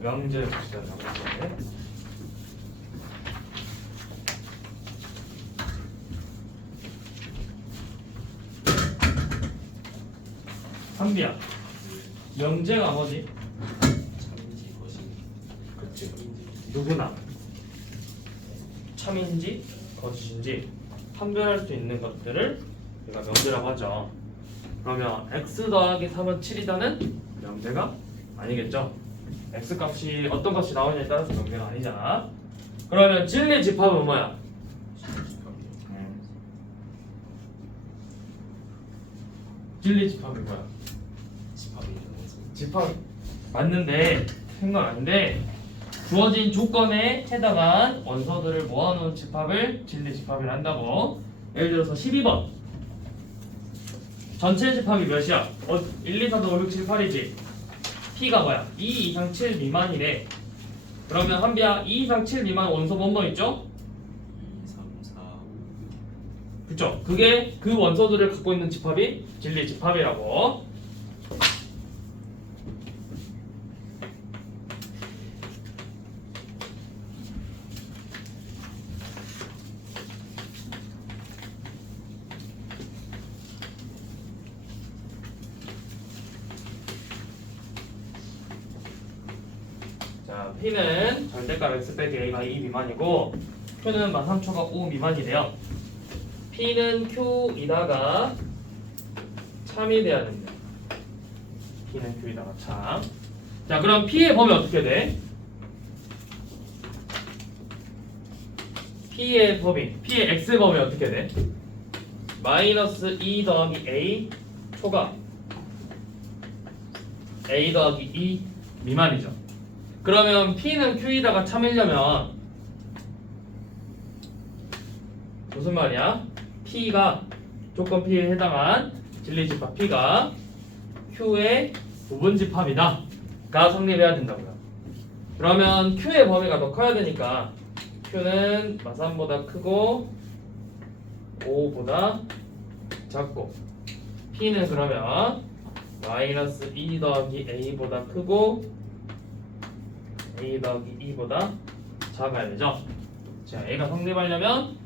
명제 봅시다. 명제. 한비야. 명제가 뭐지? 참인지 거짓인지. 그치. 누구나 참인지 거짓인지 판별할 수 있는 것들을 우리가 명제라고 하죠. 그러면 x 더하기 3은 7이다는 명제가 아니겠죠. x 값이 어떤 값이 나오냐에 따라서 명제가 아니잖아. 그러면 진리 집합은 뭐야? 진리 집합이 뭐야? 집합이 있는 원소. 집합 맞는데 생각하는데 주어진 조건에 해당한 원소들을 모아놓은 집합을 진리 집합이라 한다고. 예를 들어서 12번 전체 집합이 몇이야? 1, 2, 4, 5, 6, 7, 8이지. P가 뭐야? 2 이상 7 미만이래. 그러면 한비야 2 이상 7 미만 원소 뭐 있죠? 2, 3, 4, 5. 그쵸? 그게 그 원소들을 갖고 있는 집합이 진리 집합이라고. 자, P는 절대값 x 빼기 a가 2 미만이고 Q는 마상초가 5 미만이래요. P는 Q이다가 참이 돼야 됩니다. P는 Q이다가 참. 자, 그럼 P의 범위 어떻게 돼? P의 범위, P의 x 범위 어떻게 돼? 마이너스 2 더하기 a 초과 a 더하기 2 미만이죠. 그러면 P는 Q이다가 참이려면 무슨 말이야? P가 조건 P에 해당한 진리집합 P가 Q의 부분집합이다 가 성립해야 된다고요. 그러면 Q의 범위가 더 커야 되니까 Q는 마삼보다 크고 5보다 작고 P는 그러면 마이너스 2 더하기 A보다 크고 A 더하기 2보다 작아야 되죠. 자, A가 성립하려면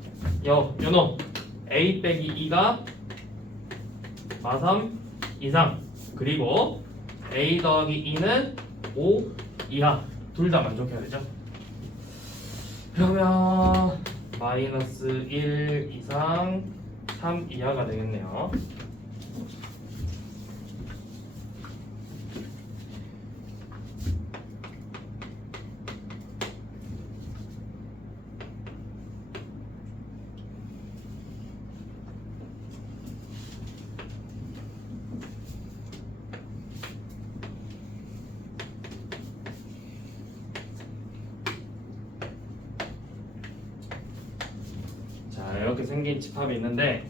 요놈 A 빼기 2가 마3 이상 그리고 A 더하기 2는 5 이하 둘 다 만족해야 되죠. 그러면 마이너스 1 이상 3 이하가 되겠네요. 자, 이렇게 생긴 집합이 있는데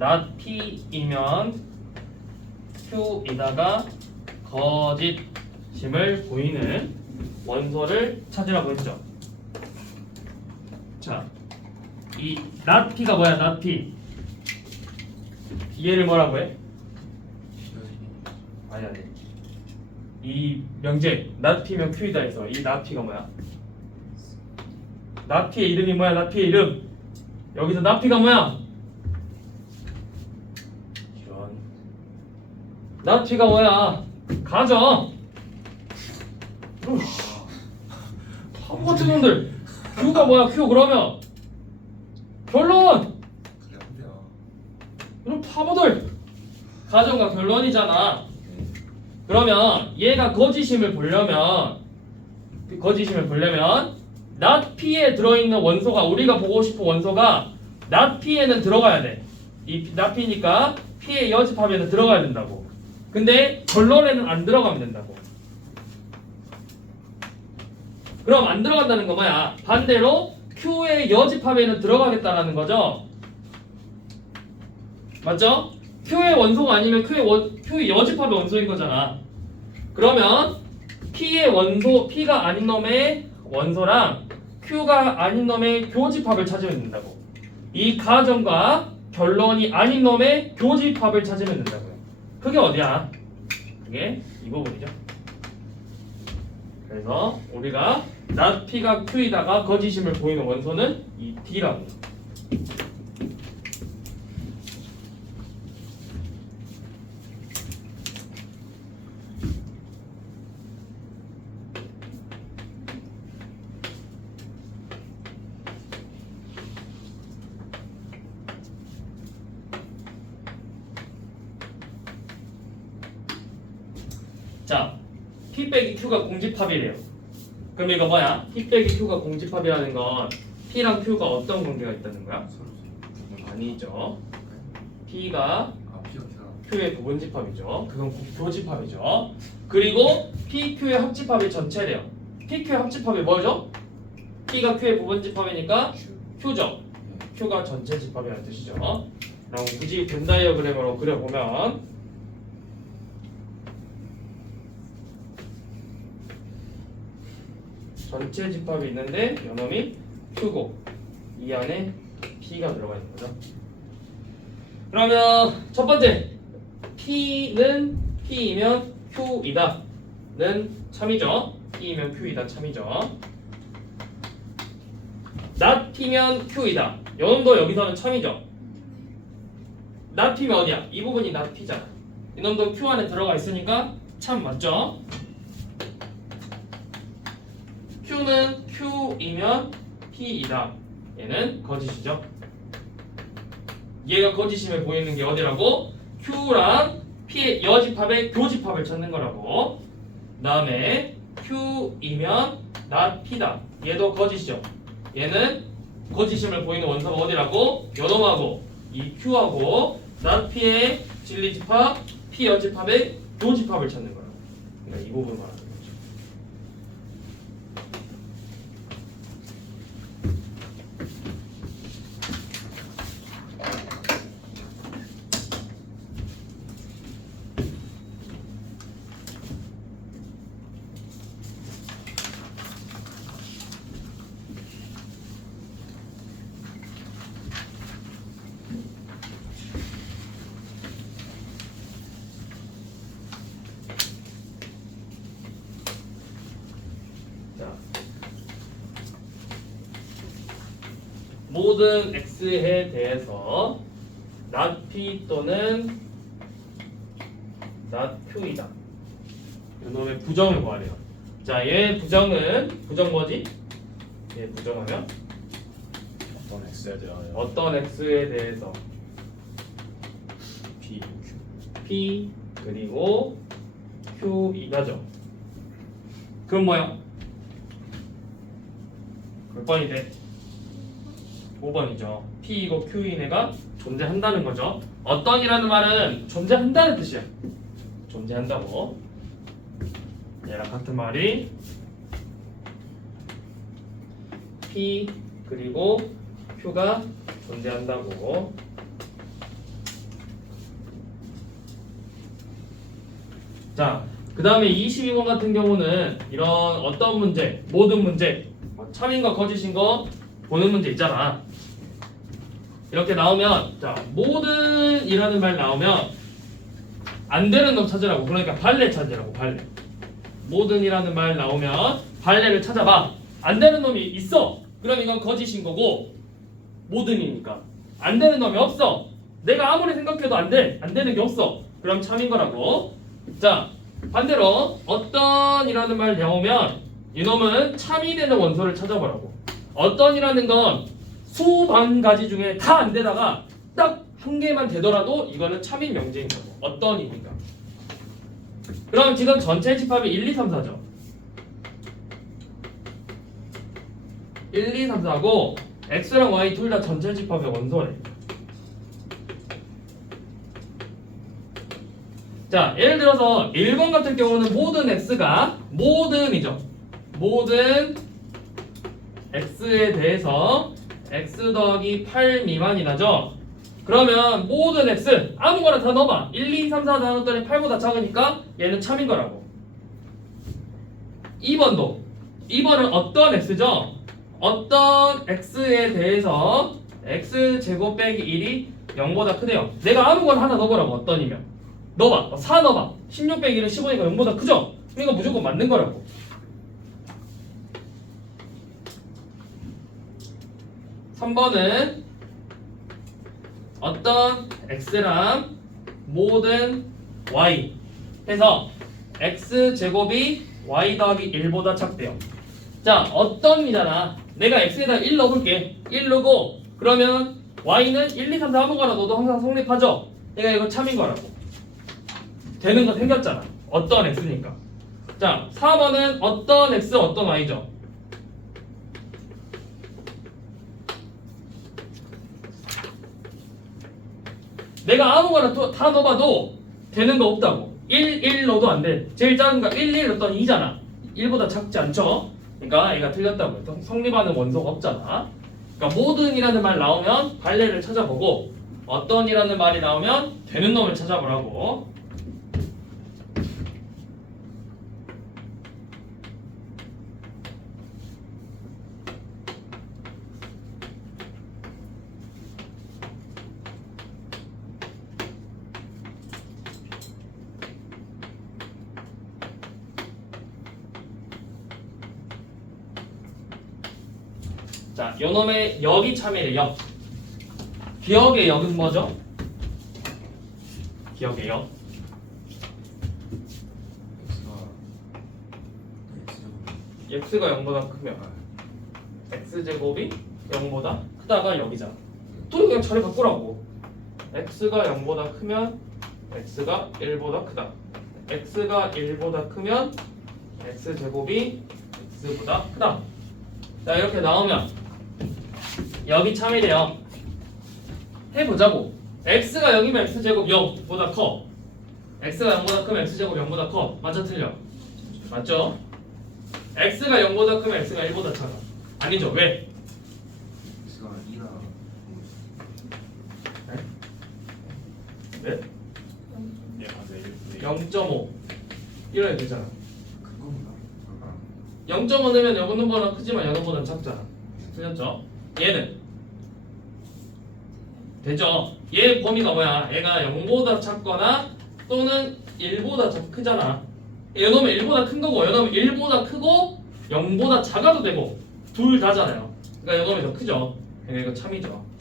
not P이면 Q이다가 거짓임을 보이는 원소를 찾으라고 했죠. 자, 이 not P가 뭐야? not P 얘를 뭐라고 해? 아니 이 명제 not P면 Q이다 해서 이 not P가 뭐야? not P의 이름이 뭐야? not P의 이름 여기서 not P가 뭐야? 이런 not P가 뭐야? 가정 바보 같은 놈들 Q가 뭐야? Q 그러면 결론 그래 한대요. 이런 바보들 가정과 결론이잖아. 그러면 얘가 거짓임을 보려면 not P에 들어있는 원소가 우리가 보고 싶은 원소가 not P에는 들어가야 돼. 이 not P니까 P의 여집합에는 들어가야 된다고. 근데 결론에는 안 들어가면 된다고. 그럼 안 들어간다는 거 뭐야? 반대로 Q의 여집합에는 들어가겠다라는 거죠. 맞죠? Q의 원소가 아니면 Q의 여집합의 원소인 거잖아. 그러면 P의 원소, P가 아닌 놈의 원소랑 Q가 아닌 놈의 교집합을 찾으면 된다고. 이 가정과 결론이 아닌 놈의 교집합을 찾으면 된다고요. 그게 어디야? 그게 이 부분이죠. 그래서 우리가 not P가 Q이다가 거짓임을 보이는 원소는 이 D라고. 자, P 빼기 Q가 공집합이래요. 그럼 이거 뭐야? P 빼기 Q가 공집합이라는 건 P랑 Q가 어떤 관계가 있다는 거야? 아니죠. P가 P가 Q의 부분집합이죠. 그건 교집합이죠. 그리고 P, Q의 합집합이 전체래요. P, Q의 합집합이 뭐죠? P가 Q의 부분집합이니까 Q죠. Q가 전체 집합이라는 뜻이죠. 그럼 굳이 벤 다이어그램으로 그려보면 전체 집합이 있는데 요놈이 Q고 이 안에 P가 들어가 있는 거죠. 그러면 첫 번째 P는 P이면 Q이다는 참이죠. P이면 Q이다 참이죠. not P면 Q이다. 요놈도 여기서는 참이죠. not P면 어디야? 이 부분이 not P잖아. 이놈도 Q 안에 들어가 있으니까 참 맞죠? Q는 Q이면 P이다. 얘는 거짓이죠. 얘가 거짓임을 보이는 게 어디라고? Q랑 P의 여집합의 교집합을 찾는 거라고. 그 다음에 Q이면 not P다. 얘도 거짓이죠. 얘는 거짓임을 보이는 원소가 어디라고? 요놈하고 이 Q하고 not P의 진리집합, P 여집합의 교집합을 찾는 거라고. 그러니까 이 부분 말하는 거죠. 모든 x에 대해서 not p 또는 not q이다. 이놈의 부정을 구하래요. 자, 얘 부정 뭐지? 얘 부정하면 어떤 X에 대하여 어떤 x에 대해서 P, Q p 그리고 q이다죠. 그럼 뭐야? 몇 번이 돼? 5번이죠. P이고 Q인 애가 존재한다는 거죠. 어떤이라는 말은 존재한다는 뜻이야. 존재한다고. 얘랑 같은 말이 P 그리고 Q가 존재한다고. 자, 그 다음에 22번 같은 경우는 이런 어떤 문제, 모든 문제, 참인과 거짓인 거 보는 문제 있잖아. 이렇게 나오면, 자, 모든이라는 말 나오면 안 되는 놈 찾으라고. 그러니까 발레 찾으라고. 발레. 모든이라는 말 나오면 발레를 찾아봐. 안 되는 놈이 있어. 그럼 이건 거짓인 거고, 모든이니까. 안 되는 놈이 없어. 내가 아무리 생각해도 안 돼. 안 되는 게 없어. 그럼 참인 거라고. 자, 반대로 어떤이라는 말 나오면 이놈은 참이 되는 원소를 찾아보라고. 어떤이라는 건 수만 가지 중에 다 안 되다가 딱 한 개만 되더라도 이거는 참인 명제인 거고. 어떤이니까. 그럼 지금 전체 집합이 1, 2, 3, 4죠. 1, 2, 3, 4고 x랑 y 둘 다 전체 집합의 원소래. 자, 예를 들어서 1번 같은 경우는 모든 x가 모든이죠. 모든 x에 대해서 x 더하기 8 미만이 나죠. 그러면 모든 x 아무거나 다 넣어봐. 1, 2, 3, 4 다 넣었더니 8보다 작으니까 얘는 참인 거라고. 2번도 2번은 어떤 x죠? 어떤 x에 대해서 x제곱 빼기 1이 0보다 크대요. 내가 아무거나 하나 넣어보라고. 어떤이면 넣어봐. 4 넣어봐. 16 빼기 1은 15니까 0보다 크죠? 그러니까 무조건 맞는 거라고. 3번은 어떤 x랑 모든 y 해서 x제곱이 y 더하기 1보다 작대요. 자, 어떤이잖아. 내가 x에다 1 넣어볼게. 1 넣고 그러면 y는 1, 2, 3, 4 아무거나 넣어도 항상 성립하죠? 내가 이거 참인 거라고. 되는 거 생겼잖아. 어떤 x니까. 자, 4번은 어떤 x, 어떤 y죠? 내가 아무거나 다 넣어봐도 되는 거 없다고. 1 넣어도 안 돼. 제일 작은 거 1 넣었더니 2잖아. 1보다 작지 않죠? 그러니까 얘가 틀렸다고. 성립하는 원소가 없잖아. 그러니까 모든이라는 말 나오면 발레를 찾아보고 어떤이라는 말이 나오면 되는 놈을 찾아보라고. 자, 요놈의 역이 참이래. 역. 기억의 역은 뭐죠? 기억의 역. x가 0보다 크면 x제곱이 0보다 크다가 역이잖아. 또 그냥 자리 바꾸라고. x가 0보다 크면 x가 1보다 크다. x가 1보다 크면 x제곱이 x보다 크다. 자, 이렇게 나오면 여기 참이래요. 해보자고. x가 0이면 x제곱 0보다 커. x가 0보다 크면 x제곱 0보다 커. 맞아 틀려? 맞죠? x가 0보다 크면 x가 1보다 작아. 아니죠? 왜? x가 2라 네? 예, 맞아요. 0.5 이래야 되잖아. 큰 건가? 0.5 넣으면 여는 보다 크지만 여는 보다 작잖아. 틀렸죠? 얘는 되죠? 얘 범위가 뭐야? 얘가 0보다 작거나 또는 1보다 크잖아. 얘 넣으면 1보다 큰 거고, 얘 넣으면 1보다 크고 0보다 작아도 되고 둘 다잖아요. 그러니까 얘 넣으면 더 크죠. 그러니까 이거 참이죠.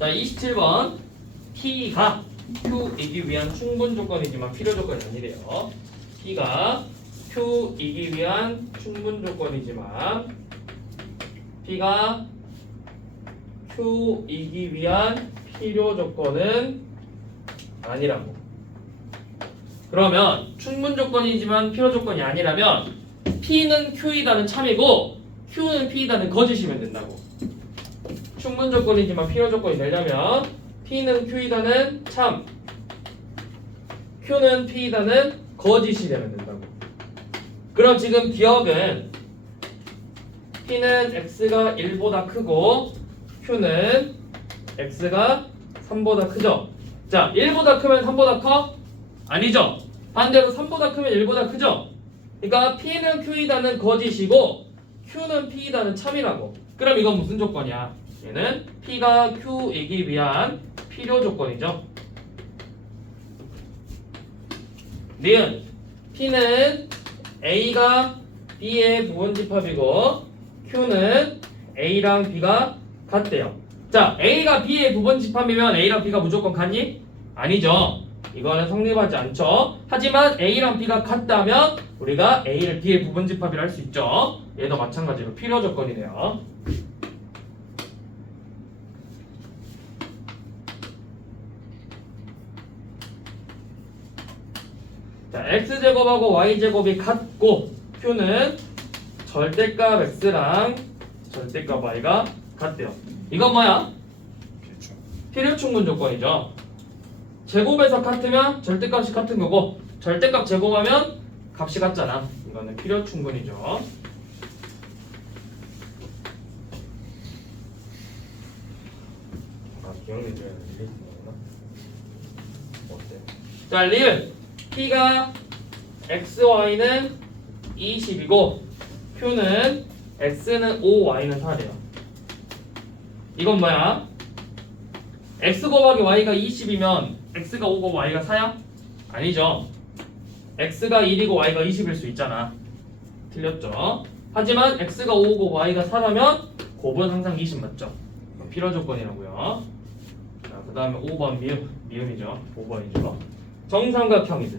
자, 27번 P가 Q이기 위한 충분 조건이지만 필요 조건이 아니래요. P가 Q이기 위한 충분 조건이지만 P가 Q이기 위한 필요 조건은 아니라고. 그러면 충분 조건이지만 필요 조건이 아니라면 P는 Q이다는 참이고 Q는 P이다는 거짓이면 된다고. 충분 조건이지만 필요 조건이 되려면 P는 Q이다는 참, Q는 P이다는 거짓이 되면 된다고. 그럼 지금 기억은 P는 X가 1보다 크고 Q는 X가 3보다 크죠? 자, 1보다 크면 3보다 커? 아니죠? 반대로 3보다 크면 1보다 크죠? 그러니까 P는 Q이다는 거짓이고 Q는 P이다는 참이라고. 그럼 이건 무슨 조건이야? 얘는 P가 Q이기 위한 필요 조건이죠. 니은 P는 A가 B의 부분집합이고 Q는 A랑 B가 같대요. 자, A가 B의 부분집합이면 A랑 B가 무조건 같니? 아니죠. 이거는 성립하지 않죠. 하지만 A랑 B가 같다면 우리가 A를 B의 부분집합이라 할 수 있죠. 얘도 마찬가지로 필요 조건이네요. 자, x제곱하고 y제곱이 같고 q는 절대값 x랑 절대값 y가 같대요. 이건 뭐야? 그렇죠. 필요 충분 조건이죠. 제곱에서 같으면 절대값이 같은 거고 절대값 제곱하면 값이 같잖아. 이거는 필요 충분이죠. 기억해줘야 돼. 어때? 자, 리을 P가 x, y는 20이고 Q는 x는 5, y는 4래요. 이건 뭐야? x 곱하기 y가 20이면 x가 5고 y가 4야? 아니죠. x가 1이고 y가 20일 수 있잖아. 틀렸죠? 하지만 x가 5고 y가 4라면 곱은 항상 20 맞죠? 필요 조건이라고요. 자, 그 다음에 5번 미음이죠. 5번이죠. 정삼각형이들.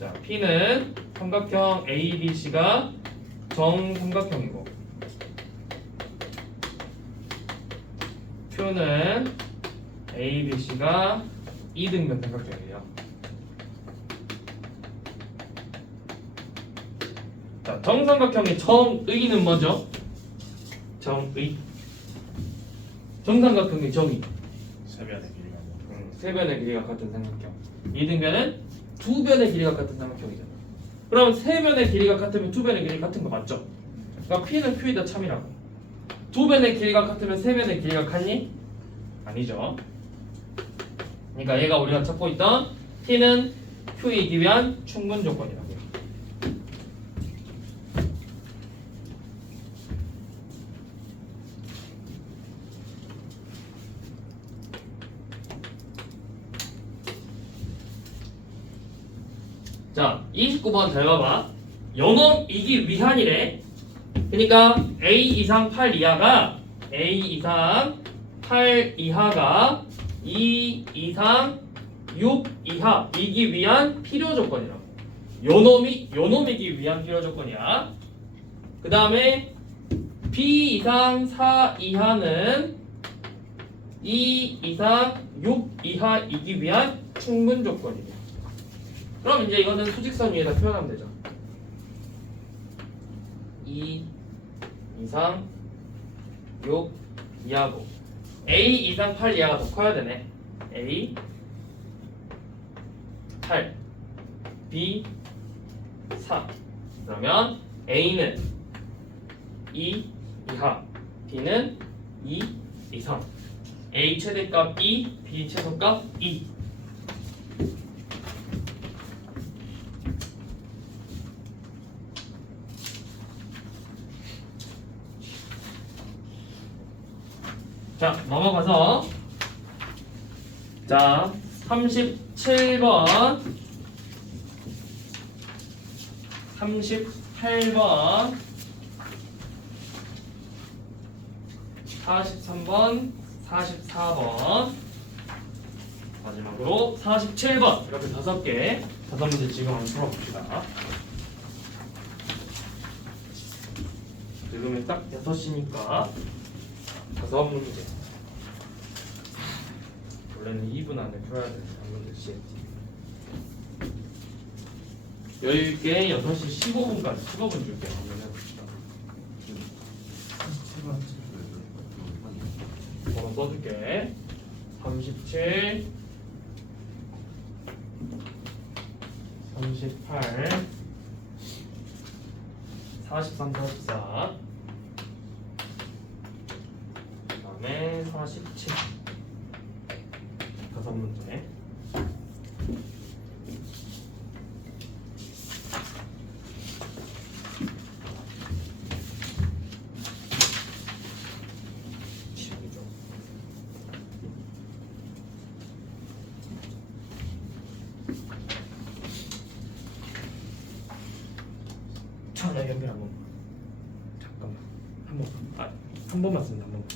자, P는 삼각형 ABC가 정삼각형이고 Q는 ABC가 이등변 삼각형이에요. 자, 정삼각형의 정의는 뭐죠? 정의. 정삼각형의 정의. 세변의 길이가 뭐 세 변의 길이가 같은 삼각형. 이등변은 두 변의 길이가 같은 삼각형이잖아. 그럼 세 변의 길이가 같으면 두 변의 길이 같은 거 맞죠? 그러니까 P는 Q이다 참이라고. 두 변의 길이가 같으면 세 변의 길이가 같니? 아니죠. 그러니까 얘가 우리가 찾고 있던 T는 Q이기 위한 충분 조건이라고요. 자, 29번 잘 봐봐. 연놈이기 위한이래. 그러니까 A 이상 8 이하가 A 이상 8 이하가 2 이상 6 이하이기 위한 필요 조건이라고. 요놈이기 위한 필요 조건이야. 그 다음에 B 이상 4 이하는 2 이상 6 이하이기 위한 충분 조건이야. 그럼 이제 이거는 수직선 위에다 표현하면 되죠. 2 이상 6 이하고 A 이상 8 이하가 더 커야 되네. A 8 B 4. 그러면 A는 2 이하, B는 2 이상. A 최대값 2, B 최소값 2. 자, 넘어가서 자, 37번 38번 43번 44번 마지막으로 47번 이렇게 5개 5문제 지금 한번 풀어봅시다. 지금은 딱 6시니까 5문제. 원래는 2분 안에 풀어야 되는 3문제씩. 여유있게 6시 15분까지 15분 줄게. 한번 해봅시다. 번호 써줄게. 37 38 43 44 그 다음에 47 5문제. 전화 연결 한 번만. 잠깐만. 한 번만. 한 번만 씁니다. 한 번만.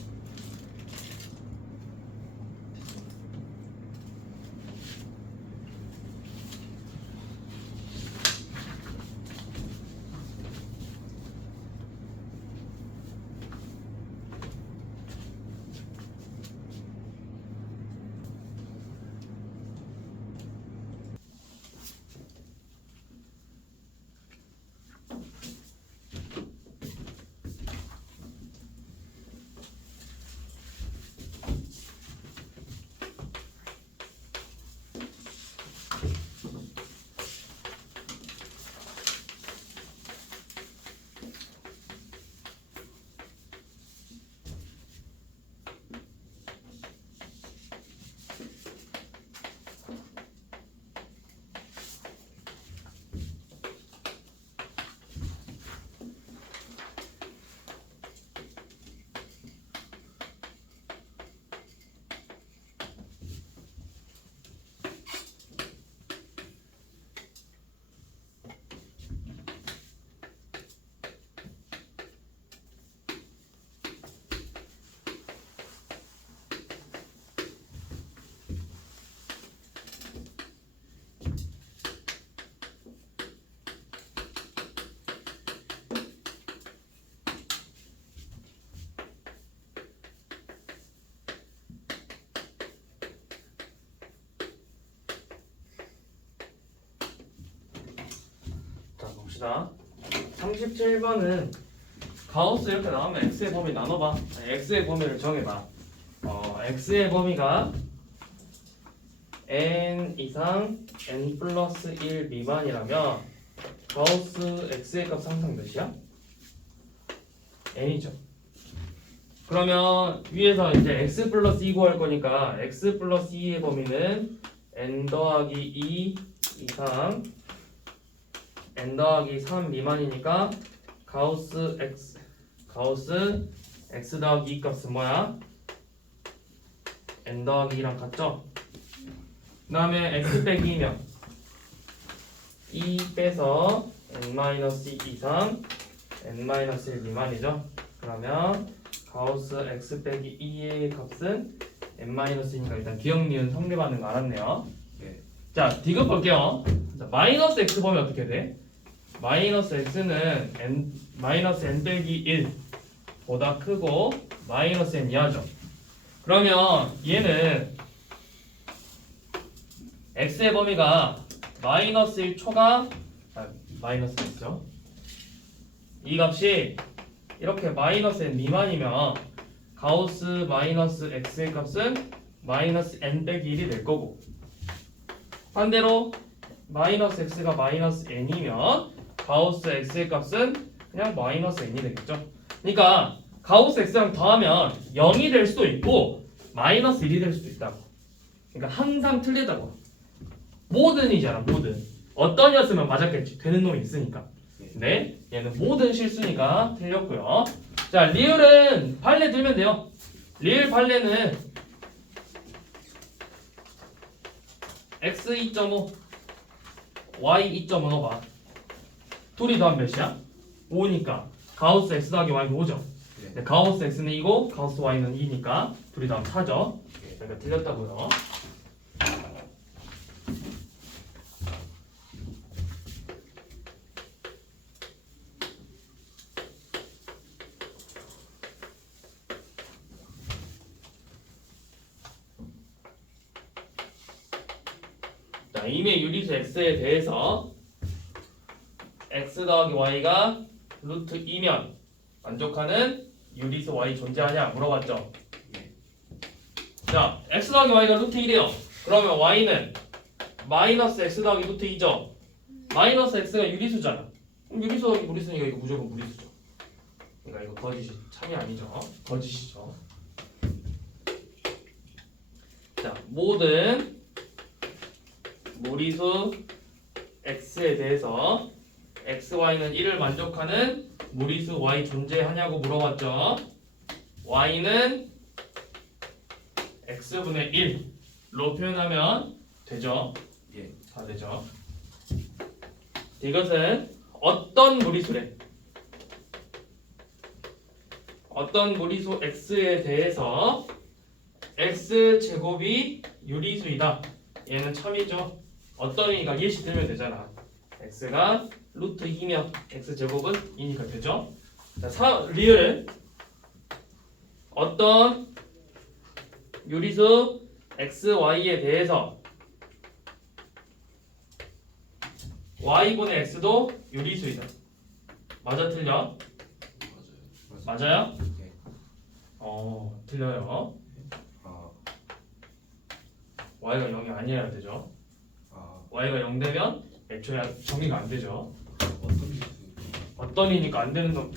봅시다. 37번은 가우스 이렇게 나오면 x의 범위 나눠봐. 아니, x의 범위를 정해봐. x의 범위가 n 이상 n 플러스 1 미만이라면 가우스 x의 값 항상 몇이야? n이죠. 그러면 위에서 이제 x 플러스 2 구할 거니까 x 플러스 2의 범위는 n 더하기 2 이상 n 더하기 3 미만이니까 가우스 x 더하기 2 값은 뭐야? n 더하기 2랑 같죠? 그 다음에 x 빼기 2면 2 빼서 n-2 이상 n-1 미만이죠? 그러면 가우스 x 빼기 2의 값은 n-2니까 일단 기억 니은 성립하는 거 알았네요. 네. 자, 디귿 볼게요. 자, 마이너스 x 보면 어떻게 돼? 마이너스 x는 마이너스 n 빼기 1 보다 크고 마이너스 n 이하죠. 그러면 얘는 x의 범위가 마이너스 1초가 마이너스 x죠. 이 값이 이렇게 마이너스 n 미만이면 가우스 마이너스 x의 값은 마이너스 n 빼기 1이 될 거고, 반대로 마이너스 x가 마이너스 n이면 가우스 x의 값은 그냥 마이너스 n이 되겠죠. 그러니까 가우스 x랑 더하면 0이 될 수도 있고 마이너스 1이 될 수도 있다고. 그러니까 항상 틀리다고. 모든이잖아, 모든. 어떤이었으면 맞았겠지. 되는 놈이 있으니까. 네, 얘는 모든 실수니까 틀렸고요. 자, 리을은 판례 들면 돼요. 리을 판례는 x 2.5 y 2.5 넣어봐. 둘이 더하면 몇이야? 5니까 가우스 x 더하기 y는 5죠. 네, 가우스 x는 2고 가우스 y는 2니까 둘이 더하면 4죠. 그러니까 틀렸다고요. 자, 임의 유리수 x에 대해서 x 더하기 y가 루트 2면 만족하는 유리수 y 존재하냐 물어봤죠. 자, x 더하기 y가 루트 1이에요. 그러면 y는 마이너스 x 더하기 루트 2죠. 마이너스 x가 유리수잖아. 그럼 유리수 더하기 무리수니까 이거 무조건 무리수죠. 그러니까 이거 거짓이 참이 아니죠. 거짓이죠. 자, 모든 무리수 x에 대해서 x, y는 1을 만족하는 무리수 y 존재하냐고 물어봤죠. y는 x분의 1로 표현하면 되죠. 예. 다 되죠. 이것은 어떤 무리수래? 어떤 무리수 x에 대해서 x제곱이 유리수이다. 얘는 참이죠. 어떤 이가 예시 들면 되잖아. x가 루트 2면 x제곱은 2니까 되죠. 자, 리을은 어떤 유리수 x, y에 대해서 y분의 x도 유리수이다. 맞아, 틀려? 맞아요? 네. 틀려요. 아, y가 0이 아니어야 되죠. 아, y가 0 되면 애초에 정리가 안 되죠. 어떤 비수? 어떤 이니까 안 되는 건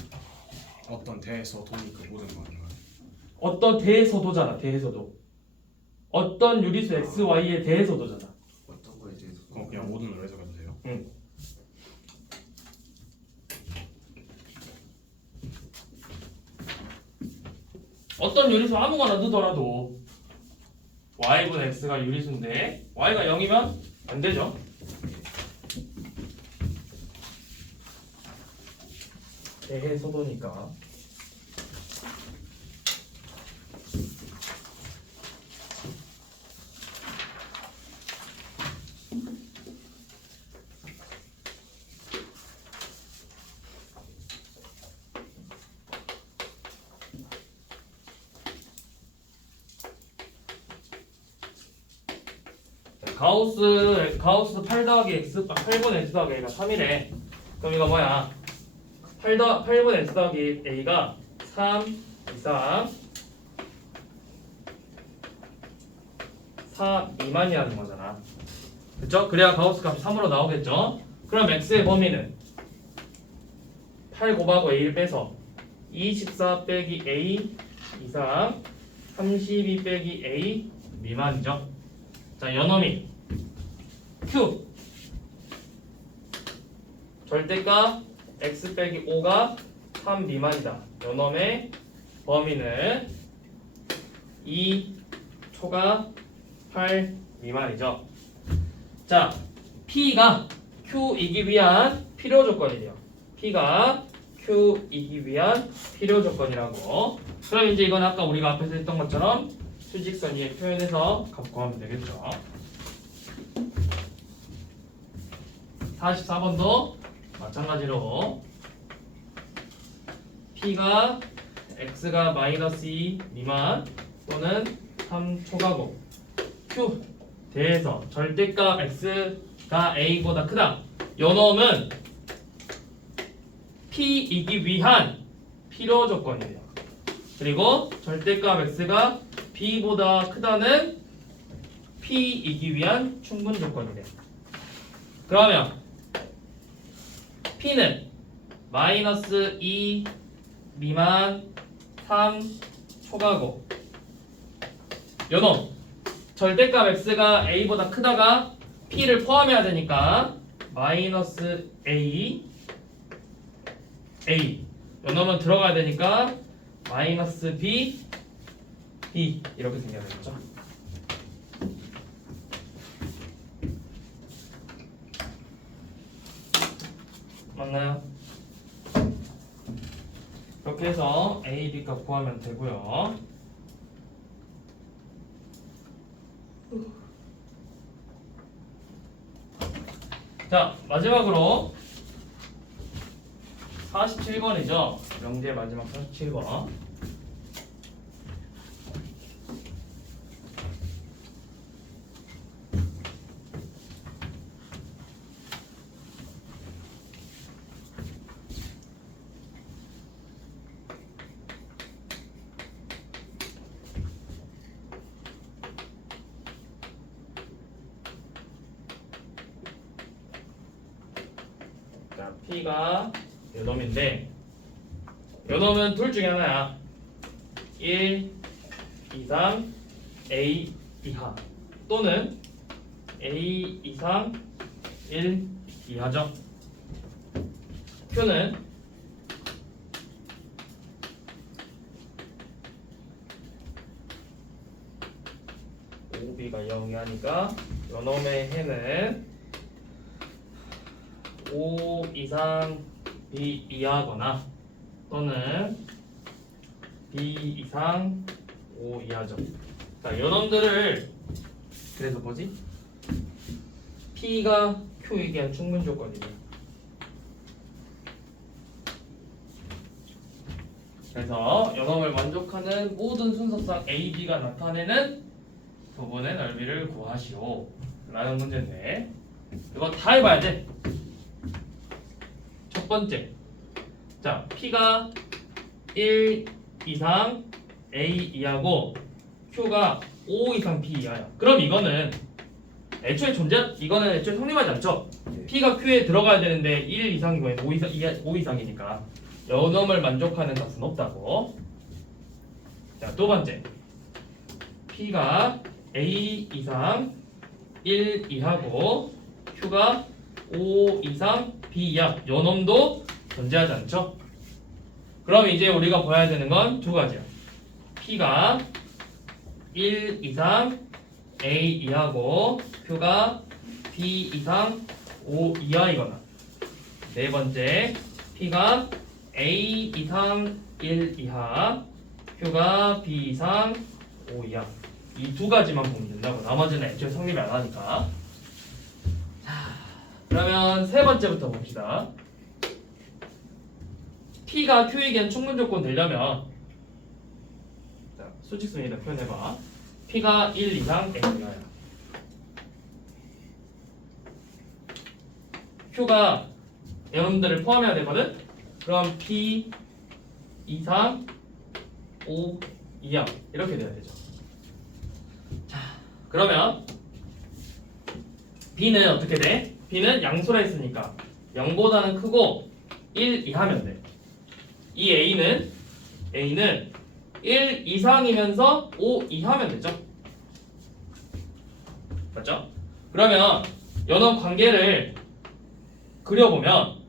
어떤 대에서 도니까 모든 거 아닌가요? 어떤 대해서도잖아. 대해서도 어떤 유리수 x, y에 대해서도잖아. 어떤 거에 대해서? 그럼 그냥 모든으로 해석해도 돼요? 응. 어떤 유리수 아무거나 넣더라도 y분의 x가 유리수인데 y가 0이면 안 되죠. 대해서도니까. 가우스 8 더하기 x 8분의 x 더하기 x가 3이래. 그럼 이거 뭐야? 8분의 x 더하기 a가 3 이상 4 미만이라는 거잖아. 그쵸? 그래야 가우스 값이 3으로 나오겠죠? 그럼 x의 범위는 8 곱하고 a를 빼서 24 빼기 a 이상 32 빼기 a 미만이죠. 자, 연놈이 q 절대가 x 빼기 5가 3 미만이다. 연놈의 범위는 2 초가 8 미만이죠. 자, P가 Q이기 위한 필요 조건이래요. P가 Q이기 위한 필요 조건이라고. 그럼 이제 이건 아까 우리가 앞에서 했던 것처럼 수직선 위에 표현해서 값구하면 되겠죠. 44번도 마찬가지로 P가 X가 마이너스 2 미만 또는 3 초과고 Q 대에서 절대값 X가 A보다 크다. 요놈은 P이기 위한 필요 조건이에요. 그리고 절대값 X가 B보다 크다는 P이기 위한 충분 조건이래요. 그러면 P는 마이너스 2 미만 3 초과고 요놈 절대값 x가 a보다 크다가 p를 포함해야 되니까 마이너스 a 요놈은 들어가야 되니까 마이너스 b 이렇게 생겨야 되겠죠. 맞나요? 이렇게 해서 a, b 값 구하면 되고요. 자, 마지막으로 47번이죠. 명제 마지막 47번. 자, P가 요놈인데 요놈은 둘 중에 하나야. 1 이상 A 이하 또는 A 이상 1 이하죠. Q는 OB가 0이 하니까 요놈의 해는 5 이상 B 이하거나 또는 B 이상 5 이하죠. 자, 요놈들을 그래서 뭐지? P가 Q이기 위한 충분 조건이죠. 그래서 요놈을 만족하는 모든 순서상 A, B가 나타내는 부분의 넓이를 구하시오 라는 문제인데 이거 다 해봐야 돼. 첫 번째, 자, P가 1 이상 A 이하고 Q가 5 이상 B 이하야. 그럼 이거는 애초에 성립하지 않죠? P가 Q에 들어가야 되는데 1 이상이고 5 이상이니까 요놈을 만족하는 값은 없다고. 자, 두 번째, P가 A 이상 1 이하고 Q가 5 이상 B 이하 요놈도 존재하지 않죠? 그럼 이제 우리가 봐야 되는 건 두 가지야. P가 1 이상 A 이하고 Q가 B 이상 5 이하이거나 네 번째, P가 A 이상 1 이하 Q가 B 이상 5 이하 이 두 가지만 보면 된다고. 나머지는 애초에 성립이 안 하니까. 그러면 세 번째부터 봅시다. P가 Q에겐 충분 조건 되려면 자, 수직선이다 표현해봐. P가 1 이상 A 이하야. Q가 여러분들을 포함해야 되거든. 그럼 P 이상 O 이하 이렇게 돼야 되죠. 자, 그러면 B는 어떻게 돼? B는 양수라 했으니까 0보다는 크고 1 이하면 돼. 이 A는 1 이상이면서 5 이하면 되죠. 맞죠? 그러면 연원 관계를 그려보면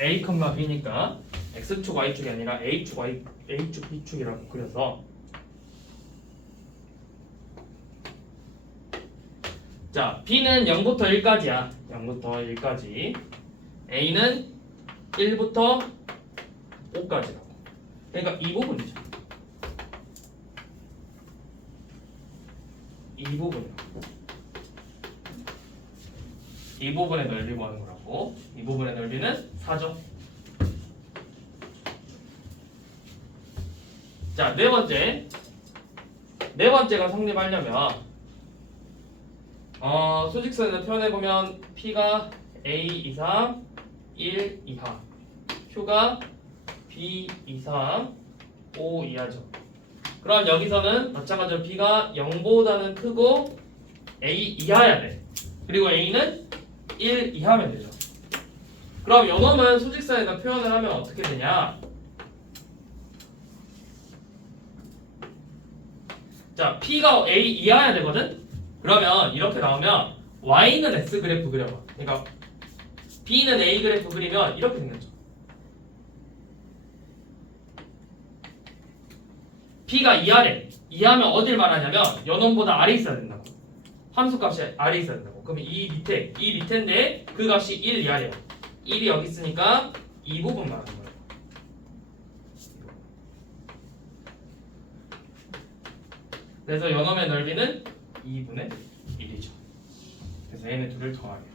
A, B니까 X축, Y축이 아니라 A축, A축, B축이라고 그려서 자, B는 0부터 1까지야. 0부터 1까지. A는 1부터 5까지라고. 그러니까 이 부분이죠. 이 부분이요. 이 부분의 넓이 구하는 거라고. 이 부분의 넓이는 4죠. 자, 네 번째가 성립하려면 수직선에서 표현해보면 P가 A 이상 1 이하, Q가 B 이상 5 이하죠. 그럼 여기서는 마찬가지로 B가 0보다는 크고 A 이하야 돼. 그리고 A는 1 이하면 되죠. 그럼 요놈은 수직선에다 표현을 하면 어떻게 되냐? 자, P가 A 이하야 되거든? 그러면 이렇게 나오면 Y는 S 그래프 그려봐. 그러니까 B는 A 그래프 그리면 이렇게 생겼죠. P가 이하래. 이하면 어딜 말하냐면 연원보다 아래 있어야 된다고. 함수값이 아래 있어야 된다고. 그러면 이 밑에인데 그 값이 1 이하래요. 1이 여기 있으니까 이 부분 말하는 거예요. 그래서 연원의 넓이는 2분의 1이죠. 그래서 얘네 둘을 더하래요.